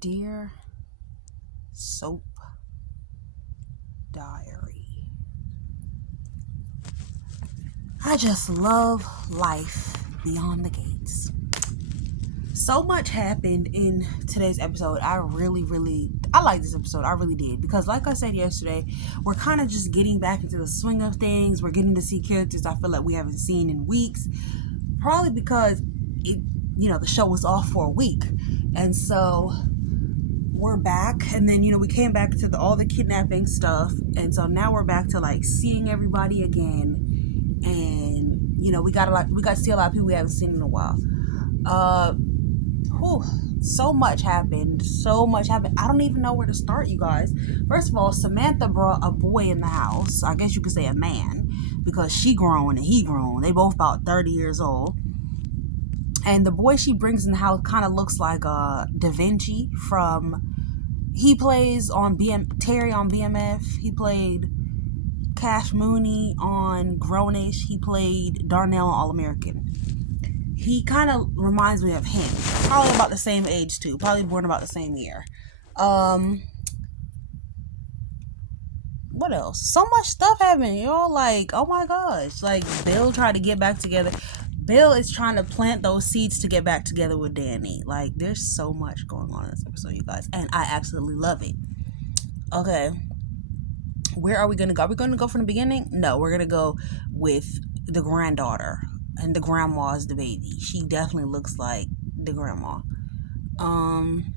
Dear Soap Diary, I just love life beyond the gates. So much happened in today's episode. I like this episode. I really did. Because like I said yesterday, we're kind of just getting back into the swing of things. We're getting to see characters I feel like we haven't seen in weeks. Probably because the show was off for a week. And so we're back, and then we came back to all the kidnapping stuff, and so now we're back to like seeing everybody again, and we got to see a lot of people we haven't seen in a while. So much happened. I don't even know where to start, you guys. First of all, Samantha brought a boy in the house. I guess you could say a man, because she grown and he grown. They both about 30 years old. And the boy she brings in the house kind of looks like Da Vinci from... He plays on Terry on BMF. He played Cash Mooney on Grownish. He played Darnell on All American. He kind of reminds me of him. Probably about the same age too. Probably born about the same year. What else? So much stuff happened, y'all. Like, oh my gosh. Like, Bill tried to get back together. Bill is trying to plant those seeds to get back together with Danny. Like, there's so much going on in this episode, you guys. And I absolutely love it. Okay. Where are we going to go? Are we going to go from the beginning? No, we're going to go with the granddaughter. And the grandma is the baby. She definitely looks like the grandma.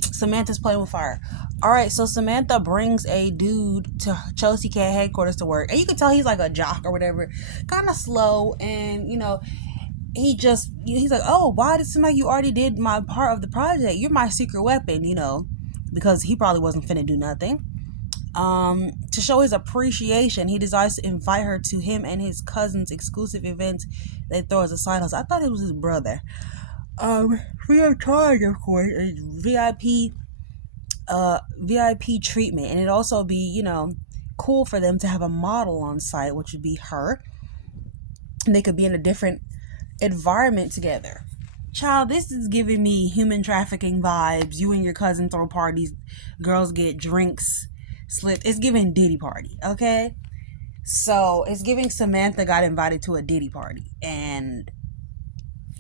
Samantha's playing with fire. Alright, so Samantha brings a dude to Chelsea Cat headquarters to work. And you can tell he's like a jock or whatever. Kind of slow. And, he's like, oh, why does it seem like you already did my part of the project? You're my secret weapon, because he probably wasn't finna do nothing. To show his appreciation, he decides to invite her to him and his cousin's exclusive event they throw as a side hustle. I thought it was his brother. Free of charge, of course, VIP treatment, and it'd also be, cool for them to have a model on site, which would be her, and they could be in a different environment together. Child, this is giving me human trafficking vibes. You and your cousin throw parties, girls get drinks slipped. It's giving Diddy party, okay? So it's giving Samantha got invited to a Diddy party, and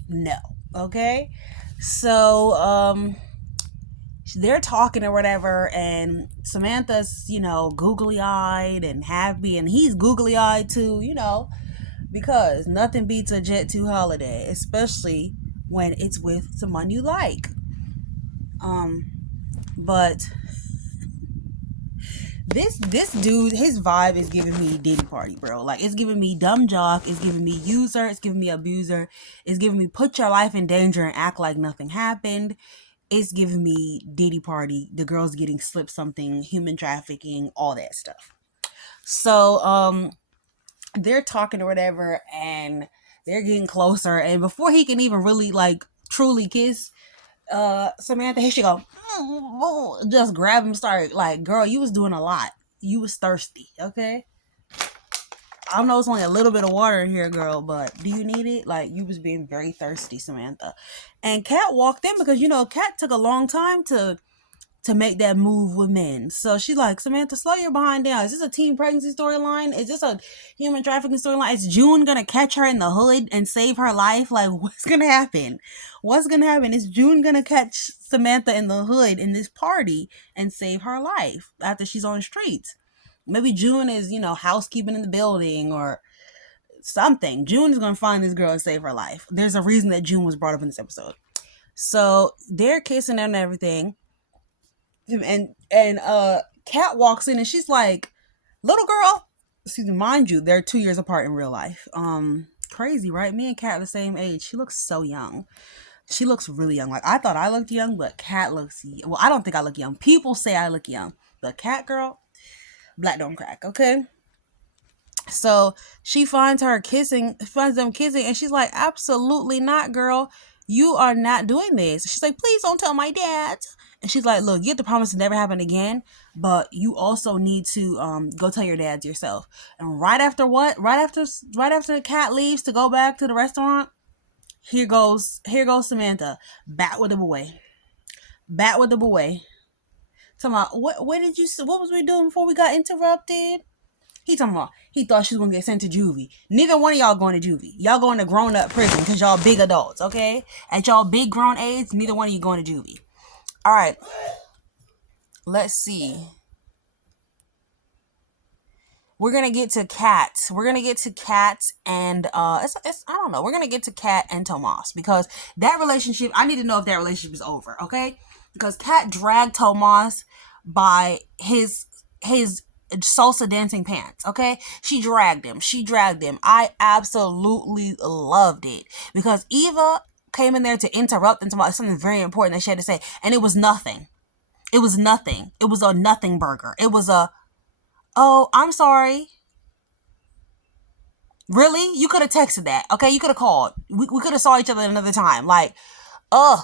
no, okay? So they're talking or whatever, and Samantha's googly eyed and happy, and he's googly eyed too, because nothing beats a Jet 2 holiday, especially when it's with someone you like. But this dude, his vibe is giving me Diddy party, bro. Like, it's giving me dumb jock, it's giving me user, it's giving me abuser, it's giving me put your life in danger and act like nothing happened. It's giving me Diddy party, the girls getting slipped something, human trafficking, all that stuff. So, they're talking or whatever, and they're getting closer, and before he can even really like truly kiss Samantha, here she go, just grab him, start like, girl, you was doing a lot, you was thirsty, okay? I know it's only a little bit of water in here, girl, but do you need it? Like, you was being very thirsty, Samantha. And Kat walked in because Kat took a long time to make that move with men. So she's like, Samantha, slow your behind down. Is this a teen pregnancy storyline? Is this a human trafficking storyline? Is June gonna catch her in the hood and save her life? Like, what's gonna happen? Is June gonna catch Samantha in the hood in this party and save her life after she's on the streets? Maybe June is, housekeeping in the building or something. June is gonna find this girl and save her life. There's a reason that June was brought up in this episode. So they're kissing and everything. And Kat walks in and she's like, little girl, excuse me, mind you, they're 2 years apart in real life. Crazy, right? Me and Kat are the same age. She looks so young. She looks really young. Like, I thought I looked young, but Kat looks, well, I don't think I look young. People say I look young, but Kat, girl, black don't crack, okay? So she finds them kissing, and she's like, absolutely not, girl. You are not doing this. She's like, please don't tell my dad. And she's like, look, you have to promise to never happen again, but you also need to go tell your dad yourself. And right after the Cat leaves to go back to the restaurant, here goes Samantha, back with the boy. Talking about what did you what was we doing before we got interrupted? He talking about he thought she was gonna get sent to juvie. Neither one of y'all going to juvie. Y'all going to grown up prison because y'all big adults, okay? At y'all big grown age, neither one of you going to juvie. All right. Let's see. We're gonna get to Kat. We're gonna get to Kat and it's I don't know. We're gonna get to Kat and Tomas because that relationship. I need to know if that relationship is over. Okay, because Kat dragged Tomas by his salsa dancing pants. Okay, she dragged him. She dragged him. I absolutely loved it because Eva came in there to interrupt and talk about something very important that she had to say, and it was nothing. It was nothing. It was a nothing burger. It was a oh, I'm sorry. Really? You could have texted that. Okay, you could have called. We could have saw each other another time. Like, ugh.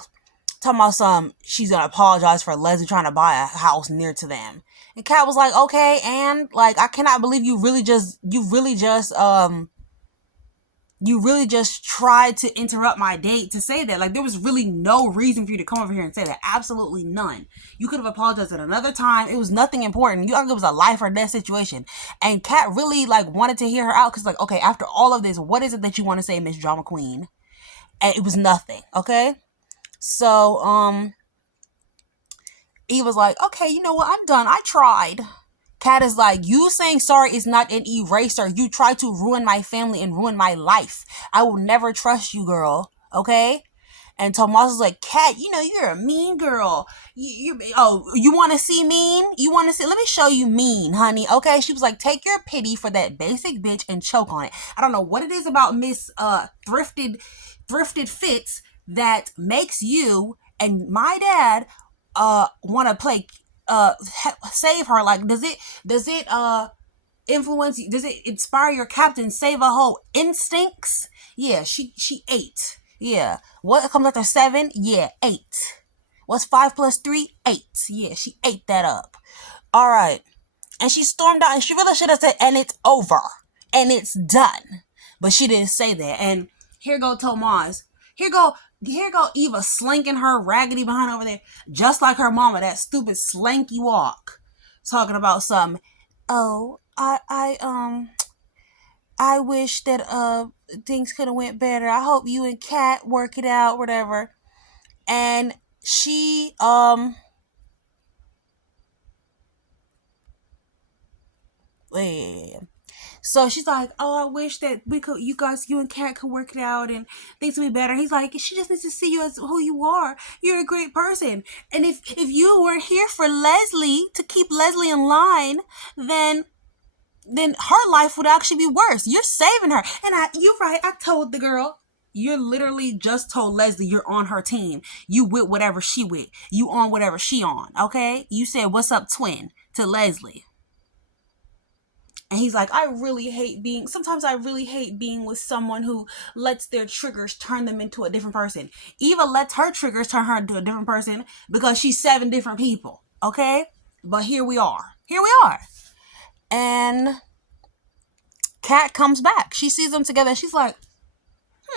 Talking about she's gonna apologize for Leslie trying to buy a house near to them. And Kat was like, okay, and like I cannot believe you really just tried to interrupt my date to say that. Like, there was really no reason for you to come over here and say that. Absolutely none. You could have apologized at another time. It was nothing important. You thought it was a life or death situation. And Kat really, like, wanted to hear her out because, like, okay, after all of this, what is it that you want to say, Miss Drama Queen? And it was nothing, okay? So, Eve was like, okay, you know what? I'm done. I tried. Kat is like, you saying sorry is not an eraser. You tried to ruin my family and ruin my life. I will never trust you, girl. Okay? And Tomas was like, Kat, you know, you're a mean girl. You want to see mean? You want to see? Let me show you mean, honey. Okay? She was like, take your pity for that basic bitch and choke on it. I don't know what it is about Miss Thrifted Fits that makes you and my dad want to play save her. Like, does it influence you? Does it inspire your captain save a hoe instincts? Yeah, she ate. Yeah. What comes after 7? Yeah, 8. What's 5 plus 3? 8. Yeah, she ate that up. All right. And she stormed out and she really should have said, and it's over. And it's done. But she didn't say that. And here go Tomas. Here go Eva slinking her raggedy behind over there. Just like her mama, that stupid slanky walk. Talking about something. Oh, I wish that things could have went better. I hope you and Kat work it out, whatever. And she so she's like, oh, I wish that you and Kat could work it out and things would be better. He's like, she just needs to see you as who you are. You're a great person. And if you were here for Leslie, to keep Leslie in line, then her life would actually be worse. You're saving her. And you're right. I told the girl, you literally just told Leslie you're on her team. You with whatever she with. You on whatever she on. Okay? You said, what's up, twin, to Leslie. And he's like, sometimes I really hate being with someone who lets their triggers turn them into a different person. Eva lets her triggers turn her into a different person because she's 7 different people. Okay? But here we are. And Kat comes back. She sees them together and she's like,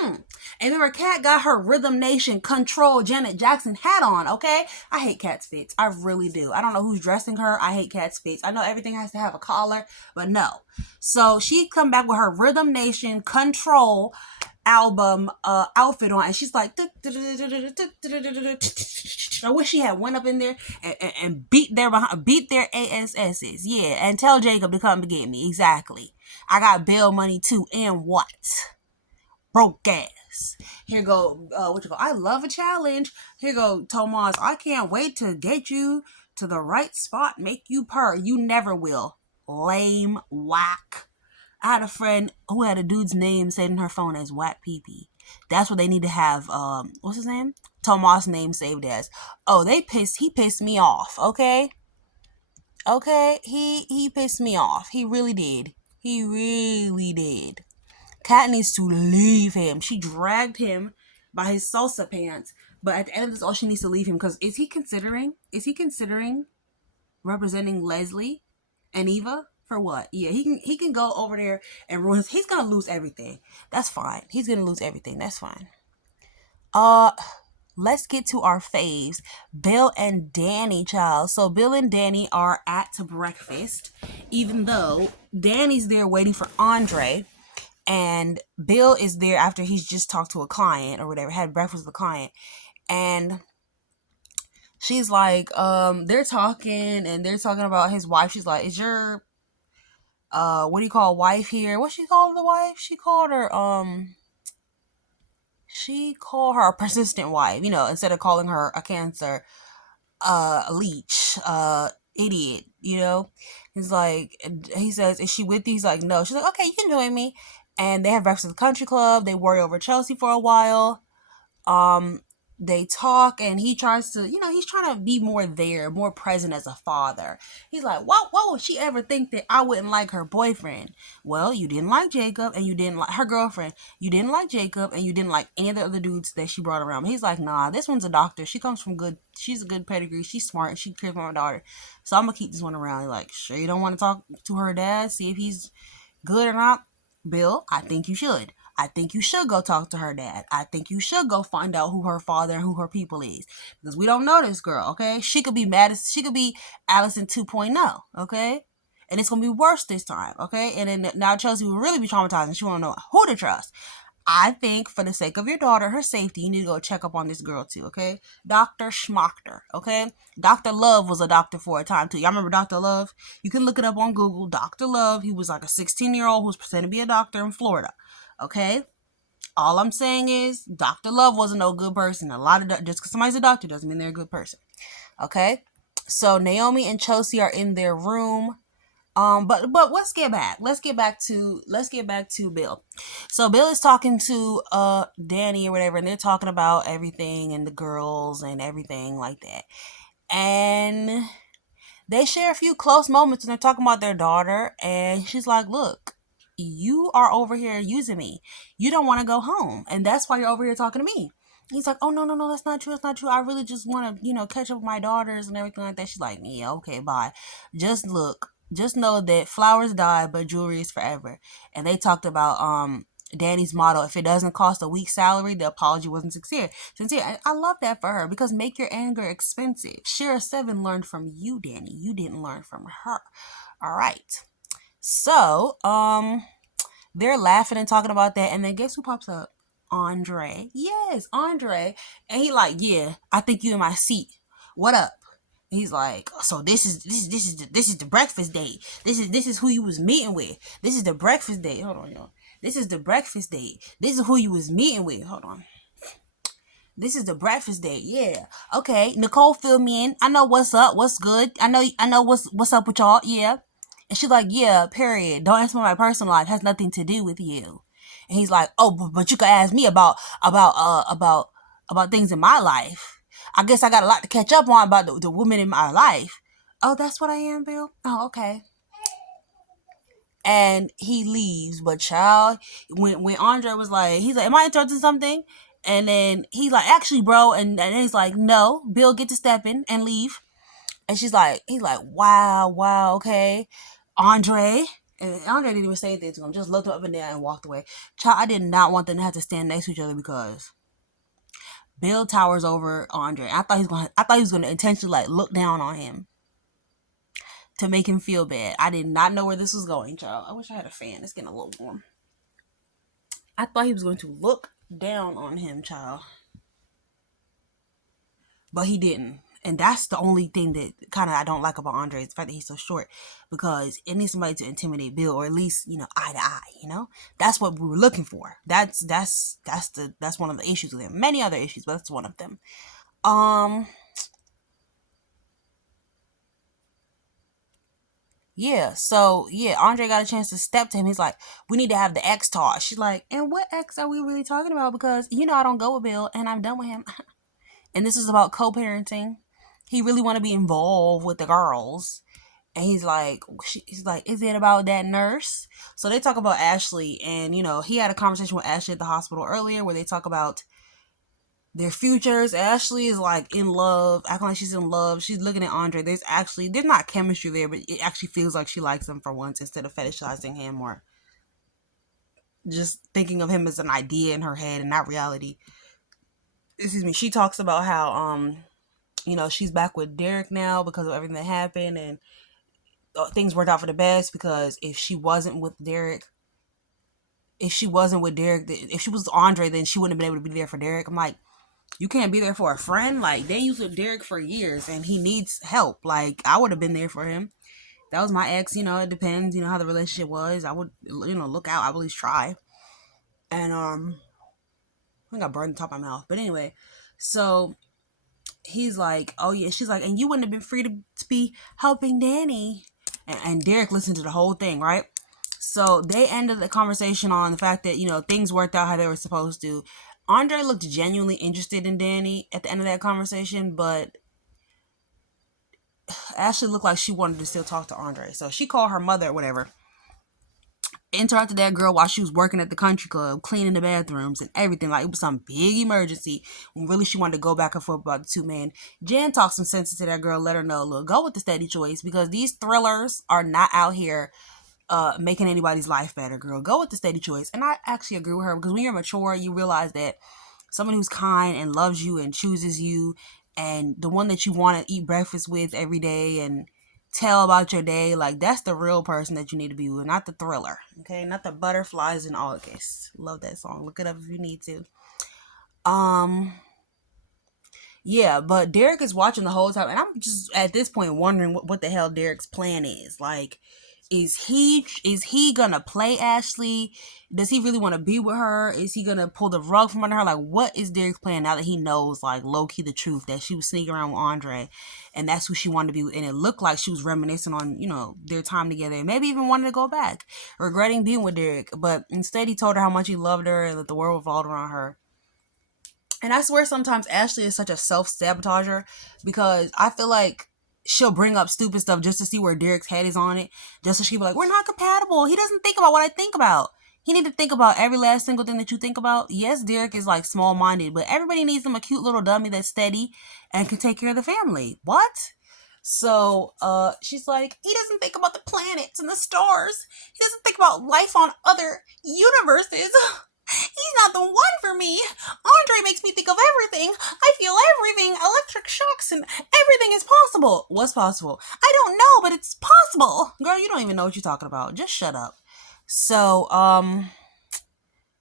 And remember, Kat got her Rhythm Nation Control Janet Jackson hat on, okay? I hate Kat's fits. I really do. I don't know who's dressing her. I hate Kat's fits. I know everything has to have a collar, but no. So she come back with her Rhythm Nation Control album outfit on, and she's like, I wish she had went up in there and beat their ASSs. Yeah, and tell Jacob to come to get me. Exactly. I got bail money too, and what? Broke ass. Here go, I love a challenge. Here go, Tomas. I can't wait to get you to the right spot, make you purr. You never will. Lame whack. I had a friend who had a dude's name saved in her phone as Whack PP. That's what they need to have, what's his name? Tomas' name saved as. Oh, he pissed me off, okay? Okay, he pissed me off. He really did. He really did. Kat needs to leave him. She dragged him by his salsa pants. But at the end of this, all she needs to leave him because is he considering representing Leslie and Eva for what? Yeah, he can go over there and ruin. He's gonna lose everything. That's fine. He's gonna lose everything. That's fine. let's get to our faves, Bill and Danny, child. So Bill and Danny are at breakfast, even though Danny's there waiting for Andre, and Bill is there after he's just talked to a client or whatever, had breakfast with a client, and she's like, they're talking and they're talking about his wife. She's like, is your what do you call wife here? What she called the wife? She called her a persistent wife, instead of calling her a cancer, a leech, idiot, He's like, he says, is she with you? He's like, no. She's like, okay, you can join me. And they have breakfast at the country club. They worry over Chelsea for a while. um they talk, and he tries to, he's trying to be more there, more present as a father. He's like, what would she ever think that I wouldn't like her boyfriend? Well, you didn't like Jacob, and you didn't like her girlfriend. You didn't like Jacob, and you didn't like any of the other dudes that she brought around. He's like, nah, this one's a doctor. She's a good pedigree. She's smart, and she cares about my daughter. So I'm gonna keep this one around. He's like, sure you don't want to talk to her dad, see if he's good or not? Bill, I think you should. I think you should go talk to her dad. I think you should go find out who her father and who her people is. Because we don't know this girl, okay? She could be she could be Allison 2.0, okay? And it's going to be worse this time, okay? And then now Chelsea will really be traumatized, and she won't know who to trust. I think for the sake of your daughter, her safety, you need to go check up on this girl too, okay? Dr. Schmachter, okay? Dr. Love was a doctor for a time too. Y'all remember Dr. Love? You can look it up on Google. Dr. Love, he was like a 16-year-old who was pretending to be a doctor in Florida, okay? All I'm saying is Dr. Love wasn't no good person. Just because somebody's a doctor doesn't mean they're a good person, okay? So Naomi and Chelsea are in their room. But let's get back. Let's get back to Bill. So Bill is talking to Danny or whatever, and they're talking about everything and the girls and everything like that. And they share a few close moments, and they're talking about their daughter, and she's like, look, you are over here using me. You don't want to go home, and that's why you're over here talking to me. He's like, oh, no, no, no, that's not true. That's not true. I really just want to, catch up with my daughters and everything like that. She's like, yeah, okay, bye. Just look, just know that flowers die, but jewelry is forever. And they talked about Danny's motto: if it doesn't cost a week's salary, the apology wasn't sincere. I love that for her, because make your anger expensive. Share 7 learned from you, Danny. You didn't learn from her. All right. So, they're laughing and talking about that, and then guess who pops up? Andre. Yes, Andre. And he like, yeah, I think you in my seat. What up? He's like, so this is the breakfast date. This is who you was meeting with. This is the breakfast date. Hold on, y'all. This is the breakfast date. This is who you was meeting with. Hold on. This is the breakfast date. Yeah. Okay. Nicole, fill me in. I know what's up. What's good. I know what's up with y'all. Yeah. And she's like, yeah, period. Don't ask me my personal life. It has nothing to do with you. And he's like, oh, but you could ask me about things in my life. I guess I got a lot to catch up on about the women in my life. Oh, that's what I am, Bill? Oh, okay. And he leaves. But child, when Andre was like, he's like, am I interrupting something? And then he's like, actually, bro. And he's like, no, Bill, get to step in and leave. And he's like, wow, okay, Andre. And Andre didn't even say anything to him, just looked up and down and walked away. Child, I did not want them to have to stand next to each other, because Bill towers over Andre. I thought he was gonna intentionally like look down on him to make him feel bad. I did not know where this was going, child. I wish I had a fan. It's getting a little warm. I thought he was going to look down on him, child. But he didn't. And that's the only thing that kind of I don't like about Andre, is the fact that he's so short, because it needs somebody to intimidate Bill, or at least, eye to eye, That's what we were looking for. That's one of the issues with him. Many other issues, but that's one of them. Um Yeah, so yeah, Andre got a chance to step to him. He's like, we need to have the X talk. She's like, and what X are we really talking about? Because I don't go with Bill, and I'm done with him. And this is about co-parenting. He really want to be involved with the girls. And he's like, is it about that nurse? So they talk about Ashley, and he had a conversation with Ashley at the hospital earlier, where they talk about their futures. Ashley is like in love, acting like she's in love. She's looking at Andre. There's not chemistry there, but it actually feels like she likes him for once, instead of fetishizing him or just thinking of him as an idea in her head and not reality. excuse me, she talks about how she's back with Derek now because of everything that happened, and things worked out for the best, because if she wasn't with Derek, if she was Andre, then she wouldn't have been able to be there for Derek. I'm like, you can't be there for a friend. Like, they used with Derek for years and he needs help. Like, I would have been there for him. That was my ex. It depends, how the relationship was. I would, look out. I would at least try. And I think I burned the top of my mouth. But anyway, so he's like, oh yeah, she's like, and you wouldn't have been free to be helping Danny. And Derek listened to the whole thing, right? So they ended the conversation on the fact that, things worked out how they were supposed to. Andre looked genuinely interested in Danny at the end of that conversation, but Ashley looked like she wanted to still talk to Andre. So she called her mother or whatever, interrupted that girl while she was working at the country club, cleaning the bathrooms and everything. Like, it was some big emergency when really she wanted to go back and forth about the two men. Jen talked some sense to that girl, let her know, look, go with the steady choice, because these thrillers are not out here making anybody's life better, girl. Go with the steady choice. And I actually agree with her, because when you're mature, you realize that someone who's kind and loves you and chooses you, and the one that you want to eat breakfast with every day and tell about your day, like, that's the real person that you need to be with, not the thriller. Okay, not the butterflies in August. Love that song. Look it up if you need to. Yeah, but Derek is watching the whole time, and I'm just at this point wondering what the hell Derek's plan is. Like, is he gonna play Ashley? Does he really want to be with her? Is he gonna pull the rug from under her? Like, what is Derek's plan now that he knows, like, low key the truth, that she was sneaking around with Andre, and that's who she wanted to be with, and it looked like she was reminiscing on their time together, and maybe even wanted to go back, regretting being with Derek, but instead he told her how much he loved her and that the world revolved around her. And I swear sometimes Ashley is such a self-sabotager, because I feel like she'll bring up stupid stuff just to see where Derek's head is on it. Just so she'll be like, we're not compatible. He doesn't think about what I think about. He need to think about every last single thing that you think about. Yes, Derek is like small-minded, but everybody needs him a cute little dummy that's steady and can take care of the family. What? So she's like, he doesn't think about the planets and the stars. He doesn't think about life on other universes. He's not the one for me. Andre makes me think of everything. I feel everything. Electric shocks and everything is possible. What's possible? I don't know, but it's possible. Girl, you don't even know what you're talking about. Just shut up. So,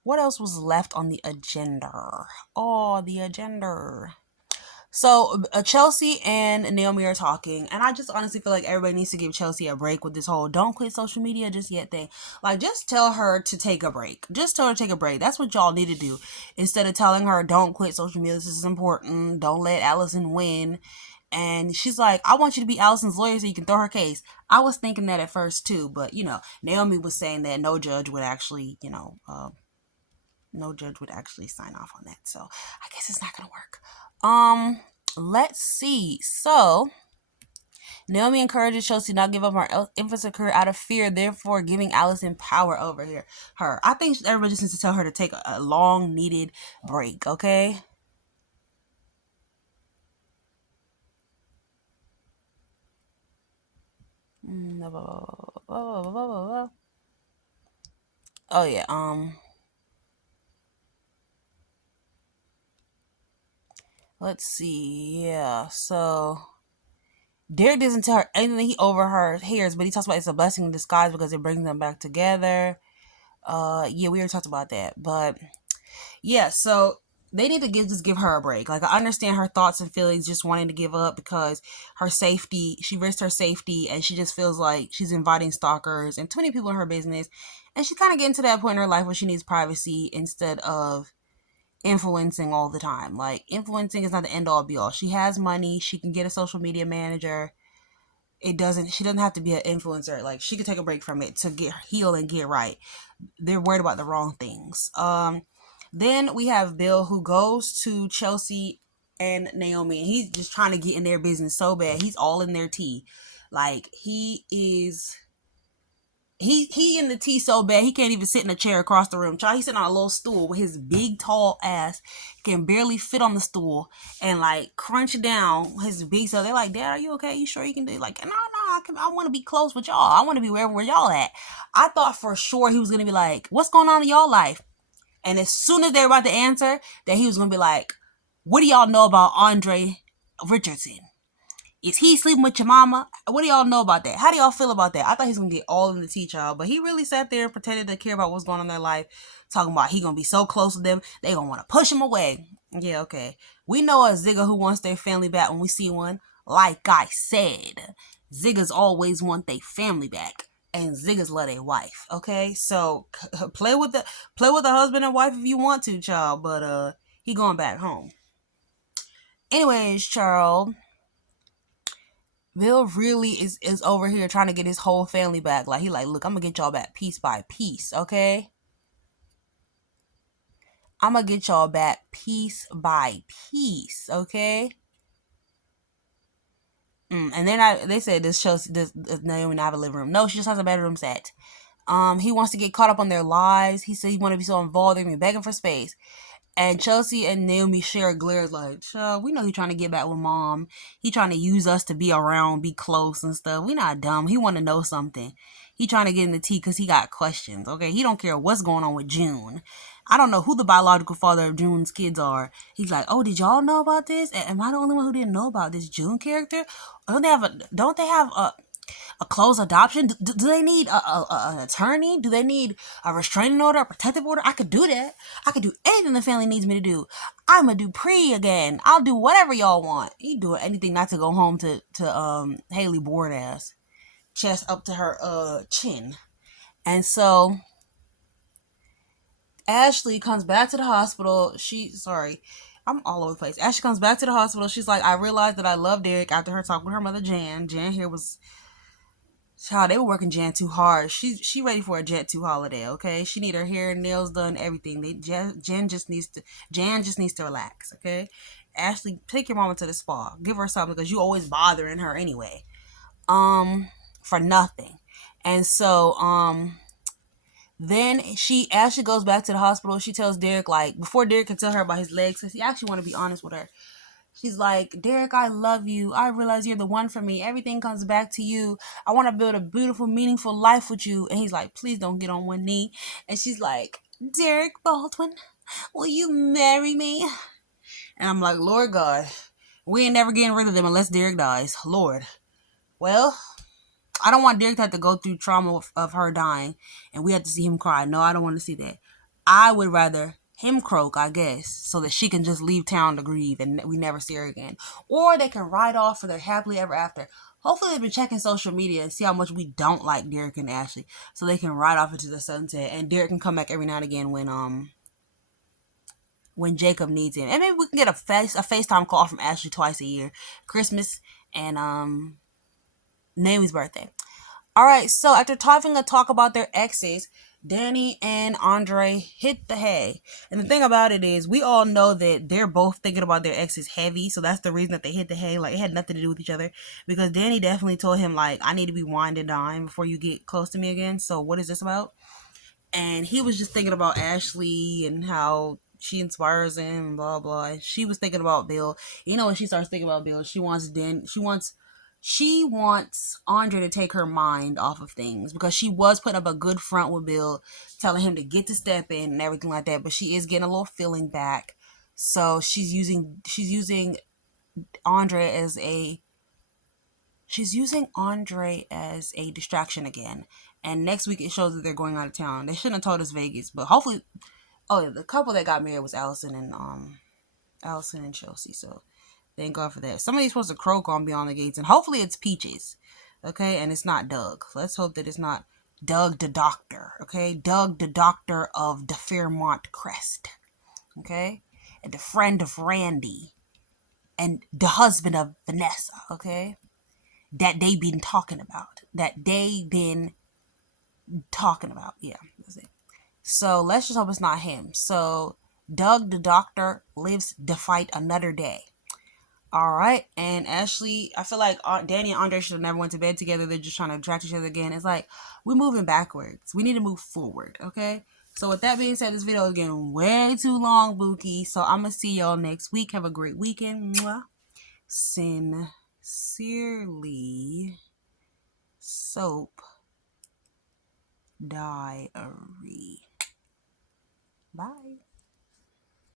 what else was left on the agenda? Oh, the agenda. So Chelsea and Naomi are talking, and I just honestly feel like everybody needs to give Chelsea a break with this whole "don't quit social media just yet" thing. Like, just tell her to take a break. Just tell her to take a break. That's what y'all need to do, instead of telling her, "Don't quit social media. This is important. Don't let Allison win." And she's like, "I want you to be Allison's lawyer so you can throw her case." I was thinking that at first too, but Naomi was saying that no judge would actually, no judge would actually sign off on that. So I guess it's not gonna work. Let's see. So Naomi encourages Chelsea not give up her influencer career out of fear, therefore giving Allison power over her. I think everybody just needs to tell her to take a long needed break, okay? Oh yeah, let's see. Yeah, so Derek doesn't tell her anything he overhears, but he talks about it's a blessing in disguise because it brings them back together. Yeah, we already talked about that, but yeah, so they need to just give her a break. Like, I understand her thoughts and feelings, just wanting to give up because she risked her safety, and she just feels like she's inviting stalkers and too many people in her business, and she's kind of getting to that point in her life where she needs privacy instead of influencing all the time. Like, influencing is not the end all be all. She has money, she can get a social media manager. She doesn't have to be an influencer. Like, she could take a break from it to get heal and get right. They're worried about the wrong things. Then we have Bill, who goes to Chelsea and Naomi, and he's just trying to get in their business so bad. He's all in their tea. Like, he in the tea so bad he can't even sit in a chair across the room. He's sitting on a little stool with his big tall ass, can barely fit on the stool, and like crunch down his big self. They're like, "Dad, are you okay? You sure you can do it?" Like, no, I want to be close with y'all. I want to be wherever y'all at. I thought for sure he was gonna be like, "What's going on in y'all life?" And as soon as they were about to answer, that he was gonna be like, What do y'all know about Andre Richardson? Is he sleeping with your mama? What do y'all know about that? How do y'all feel about that? I thought he was gonna get all in the tea, child, but he really sat there and pretended to care about what's going on in their life, talking about he gonna be so close to them, they gonna want to push him away. Yeah, okay. We know a Zigga who wants their family back when we see one. Like I said, Ziggas always want their family back, and Ziggas love their wife. Okay, so play with the husband and wife if you want to, child, but he going back home. Anyways, Charles, Bill really is over here trying to get his whole family back. Like, he like, look, I'm gonna get y'all back piece by piece, okay? I'm gonna get y'all back piece by piece, okay? And then they said this shows this Naomi not have a living room. No, she just has a bedroom set. He wants to get caught up on their lives. He said he want to be so involved. They're begging for space. And Chelsea and Naomi share glares like, we know he trying to get back with mom. He trying to use us to be around, be close and stuff. We not dumb. He want to know something. He trying to get in the tea because he got questions, okay? He don't care what's going on with June. I don't know who the biological father of June's kids are. He's like, oh, did y'all know about this? Am I the only one who didn't know about this June character? Don't they have a closed adoption? Do they need an attorney? Do they need a restraining order, a protective order? I could do that. I could do anything the family needs me to do. I'm a Dupree again. I'll do whatever y'all want. He doing anything not to go home to Haley bored ass, chest up to her chin. And so Ashley comes back to the hospital. I'm all over the place. Ashley comes back to the hospital. She's like, I realized that I love Derek after her talk with her mother Jan. Jan here was, child, they were working Jan too hard. She ready for a Jet 2 holiday, okay? She need her hair and nails done, everything. Jan just needs to relax, okay? Ashley, take your mama to the spa. Give her something because you always bothering her anyway. For nothing. And so, then Ashley goes back to the hospital. She tells Derek, like, before Derek can tell her about his legs, because he actually want to be honest with her. She's like, Derek, I love you. I realize you're the one for me. Everything comes back to you. I want to build a beautiful, meaningful life with you. And he's like, please don't get on one knee. And she's like, Derek Baldwin, will you marry me? And I'm like, Lord God, we ain't never getting rid of them unless Derek dies. Lord. Well, I don't want Derek to have to go through trauma of her dying and we have to see him cry. No, I don't want to see that. I would rather him croak, I guess, so that she can just leave town to grieve and we never see her again. Or they can ride off for their happily ever after. Hopefully they've been checking social media and see how much we don't like Derek and Ashley, so they can ride off into the sunset and Derek can come back every now and again when Jacob needs him. And maybe we can get a FaceTime call from Ashley twice a year. Christmas and Naomi's birthday. All right, so after having a talk about their exes, Danny and Andre hit the hay. And the thing about it is, we all know that they're both thinking about their exes heavy, so that's the reason that they hit the hay. Like, it had nothing to do with each other, because Danny definitely told him, like, I need to be wined and dined before you get close to me again, so what is this about? And he was just thinking about Ashley and how she inspires him and blah blah. And she was thinking about Bill. You know, when she starts thinking about Bill, she wants Andre to take her mind off of things, because she was putting up a good front with Bill, telling him to get to step in and everything like that. But she is getting a little feeling back, so she's using Andre as a distraction again. And next week it shows that they're going out of town. They shouldn't have told us Vegas, but hopefully. Oh, yeah, the couple that got married was Allison and Chelsea. So thank God for that. Somebody's supposed to croak on Beyond the Gates, and hopefully it's Peaches, okay? And it's not Doug. Let's hope that it's not Doug the Doctor, okay? Doug the Doctor of the Fairmont Crest, okay? And the friend of Randy, and the husband of Vanessa, okay? That they been talking about. Yeah, that's it. So let's just hope it's not him. So Doug the Doctor lives to fight another day. All right. And Ashley, I feel like Danny and Andre should have never went to bed together. They're just trying to attract each other again. It's like, we're moving backwards. We need to move forward. Okay. So with that being said, this video is getting way too long, Bookie. So I'm going to see y'all next week. Have a great weekend. Mwah. Sincerely, Soap Diary. Bye.